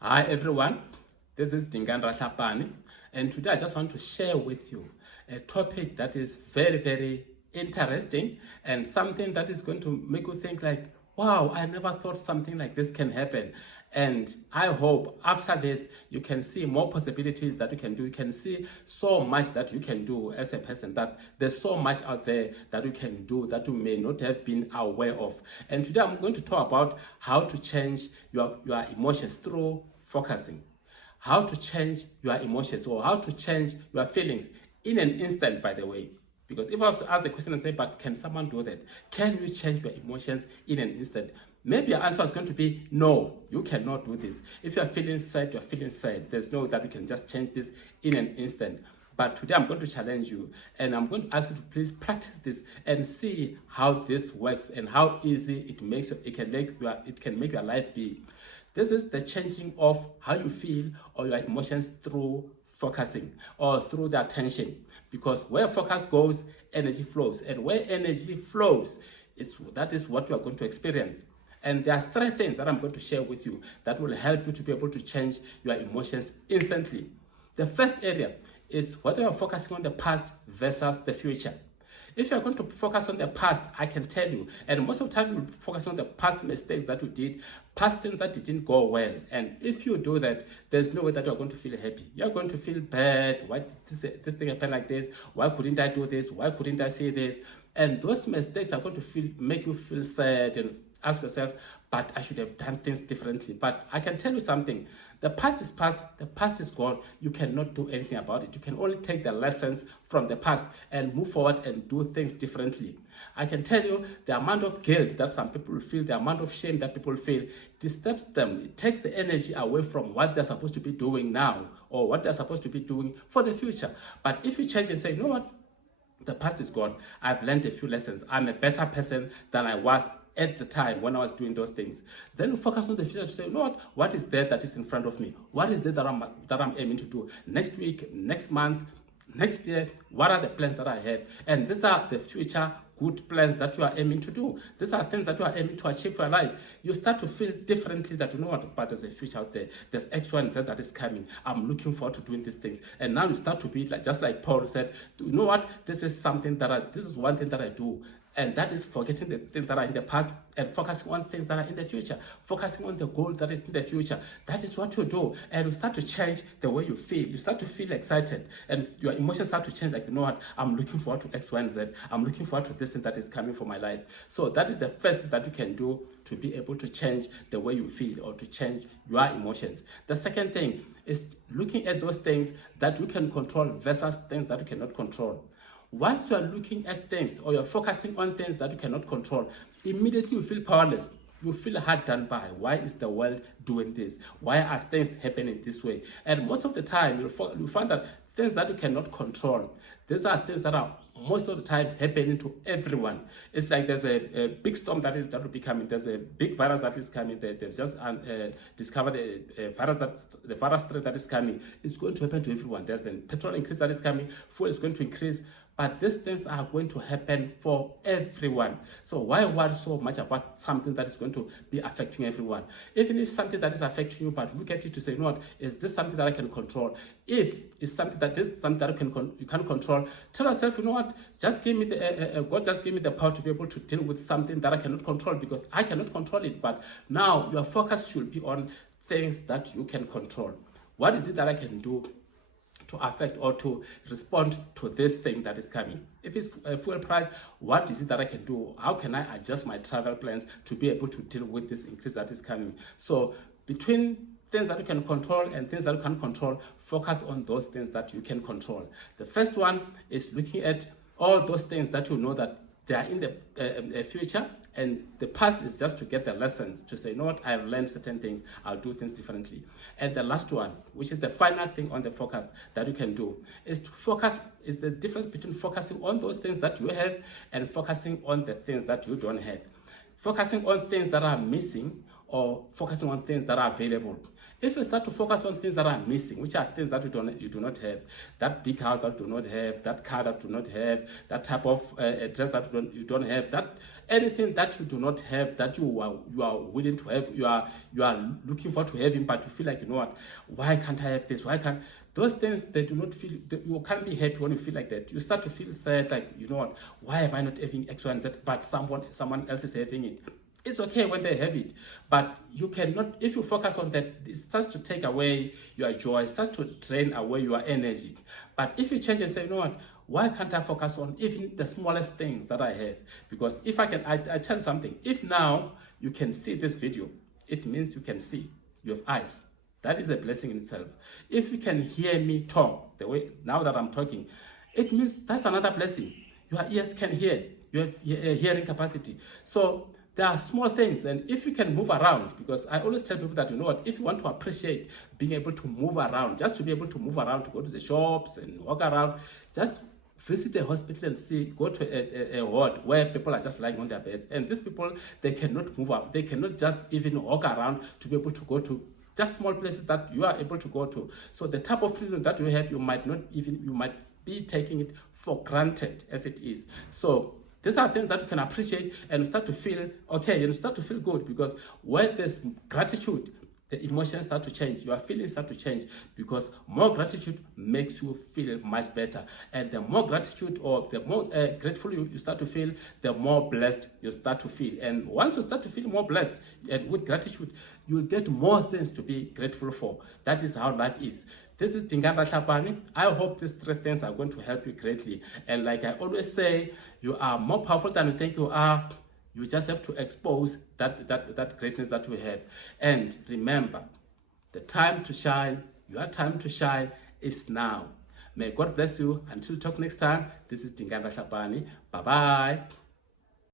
Hi everyone, this is Dingandra Tlhapane, and today I just want to share with you a topic that is very interesting and something that is going to make you think like, wow, I never thought something like this can happen. And I hope after this you can see more possibilities that you can do. You can see so much that you can do as a person, that there's so much out there that you can do that you may not have been aware of. And today I'm going to talk about how to change your emotions through focusing. How to change your emotions, or how to change your feelings in an instant, by the way. Because if I was to ask the question and say, but can someone do that? Can you change your emotions in an instant? Maybe your answer is going to be no, you cannot do this. If you are feeling sad, you are feeling sad. There's no way that you can just change this in an instant. But today I'm going to challenge you, and I'm going to ask you to please practice this and see how this works and how easy it can make your life be. This is the changing of how you feel or your emotions through focusing or through the attention. Because where focus goes, energy flows. And where energy flows, that is what you are going to experience. And there are three things that I'm going to share with you that will help you to be able to change your emotions instantly. The first area is whether you're focusing on the past versus the future. If you're going to focus on the past, I can tell you, and most of the time you'll focus on the past mistakes that you did, past things that didn't go well. And if you do that, there's no way that you're going to feel happy. You're going to feel bad. Why did this thing happen like this? Why couldn't I do this? Why couldn't I say this? And those mistakes are going to make you feel sad and ask yourself, but I should have done things differently. But I can tell you something. The past is past. The past is gone. You cannot do anything about it. You can only take the lessons from the past and move forward and do things differently. I can tell you the amount of guilt that some people feel, the amount of shame that people feel disturbs them. It takes the energy away from what they're supposed to be doing now or what they're supposed to be doing for the future. But if you change and say, you know what? The past is gone. I've learned a few lessons. I'm a better person than I was at the time when I was doing those things. Then focus on the future to say, you know what is there that is in front of me? What is there that I'm aiming to do next week, next month, next year? What are the plans that I have? And these are the future good plans that you are aiming to do. These are things that you are aiming to achieve for your life. You start to feel differently that, you know what, but there's a future out there. There's X, Y, and Z that is coming. I'm looking forward to doing these things. And now you start to be like, just like Paul said, you know what, this is one thing that I do. And that is forgetting the things that are in the past and focusing on things that are in the future, focusing on the goal that is in the future. That is what you do. And you start to change the way you feel. You start to feel excited and your emotions start to change. Like, you know what, I'm looking forward to X, Y, and Z. I'm looking forward to this thing that is coming for my life. So that is the first thing that you can do to be able to change the way you feel or to change your emotions. The second thing is looking at those things that you can control versus things that you cannot control. Once you are looking at things or you're focusing on things that you cannot control, immediately you feel powerless. You feel hard done by. Why is the world doing this? Why are things happening this way? And most of the time, you'll find that things that you cannot control, these are things that are most of the time happening to everyone. It's like there's a big storm that will be coming. There's a big virus that is coming. They've just discovered the virus threat that is coming. It's going to happen to everyone. There's the petrol increase that is coming. Fuel is going to increase. But these things are going to happen for everyone. So why worry so much about something that is going to be affecting everyone? Even if something that is affecting you, but look at it to say, you know what, is this something that I can control? If it's something that you can control, tell yourself, you know what, just give me God just give me the power to be able to deal with something that I cannot control, because I cannot control it. But now your focus should be on things that you can control. What is it that I can do to affect or to respond to this thing that is coming? If it's a fuel price, what is it that I can do? How can I adjust my travel plans to be able to deal with this increase that is coming? So between things that you can control and things that you can't control, focus on those things that you can control. The first one is looking at all those things that you know that they are in the future, and the past is just to get the lessons, to say, you know what, I've learned certain things, I'll do things differently. And the last one, which is the final thing on the focus that you can do, is to focus, is the difference between focusing on those things that you have and focusing on the things that you don't have. Focusing on things that are missing or focusing on things that are available. If you start to focus on things that are missing, which are things that you do not have, that big house that you do not have, that car that you do not have, that type of dress that you don't have, that anything that you do not have that you are willing to have, you are looking for to having, but you feel like, you know what, why can't I have this? Why can't those things that do not feel, you can't be happy when you feel like that. You start to feel sad, like, you know what, why am I not having X, Y, and Z, but someone else is having it. It's okay when they have it, but you cannot, if you focus on that, it starts to take away your joy, it starts to drain away your energy. But if you change and say, you know what, why can't I focus on even the smallest things that I have? Because if I tell you something, if now you can see this video, it means you can see, you have eyes. That is a blessing in itself. If you can hear me talk the way now that I'm talking, it means that's another blessing. Your ears can hear, you have hearing capacity. So there are small things, and if you can move around, because I always tell people that, you know what, if you want to appreciate being able to move around, just to be able to move around, to go to the shops and walk around, just visit a hospital and see, go to a ward where people are just lying on their beds, and these people, they cannot move up, they cannot just even walk around to be able to go to just small places that you are able to go to. So the type of freedom that you have, you might be taking it for granted as it is. So these are things that you can appreciate and start to feel okay, and start to feel good, because where there's gratitude, the emotions start to change, your feelings start to change, because more gratitude makes you feel much better. And the more gratitude, or the more grateful you start to feel, the more blessed you start to feel. And once you start to feel more blessed and with gratitude, you'll get more things to be grateful for. That is how life is. This is Dingana Tlhapane. I hope these 3 things are going to help you greatly. And like I always say, you are more powerful than you think you are. You just have to expose that greatness that we have. And remember, the time to shine, your time to shine is now. May God bless you. Until talk next time, this is Dingana Tlhapane. Bye-bye.